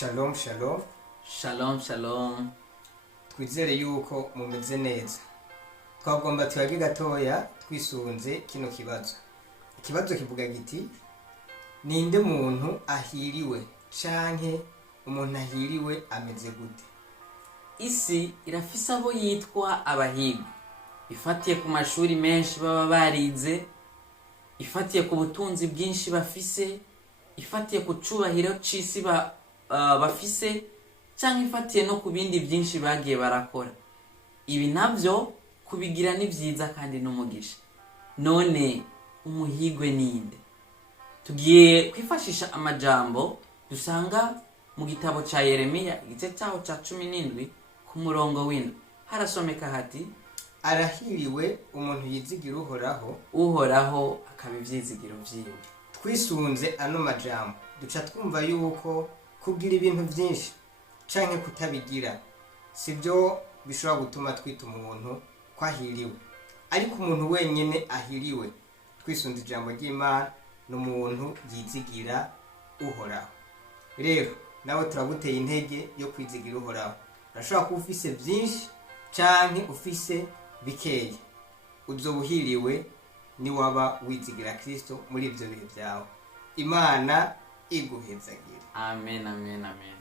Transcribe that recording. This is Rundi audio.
Shalom shalom. Shalom shalom. Twizere yuko mumeze neza. Twagomba tuyage gatoya twisunze kino kibazo. Ikibazo kivuga giti: ninde muntu ahiriwe canke umuntu ahiriwe ameze gute? Isi irafise abo yitwa abahiriwe. Ifatiye ku mashuri menshi baba barize, ifatiye ku butunzi bwinshi bafise, ifatiye ku cubahiro c'isi bafise, canke ifatiye no ku bindi byinshi bagiye barakora. Ibi navyo kubigira ni vyiza kandi n'umugisha. None umuhigwe ninde? Tugiye kwifashisha amajambo dusanga mu gitabo ca Yeremiya igice cyaho ca 17 ku murongo w'indwi. Harasomeka hati: arahiriwe umuntu yizigira uhoraho akaba ivyizigiro vyiwe. Twisunze ano majambo duca twumva yuko kugira ibintu byinshi canke kutabigira sibyo bishobora gutuma twita umuntu kwahiriwe, ariko umuntu wenyene ahiriwe twisunze ijambo ry'Imana n'umuntu yizigira uhoraho. Rero nawe turaguteye intege yo kwizigira uhoraho. Urashobora kuba ufise byinshi canke ufise bikeya, uzoba uhiriwe ni waba wizigira Kristo muri ivyo bihe byawe. Imana iguhezagire. Amen amen amen.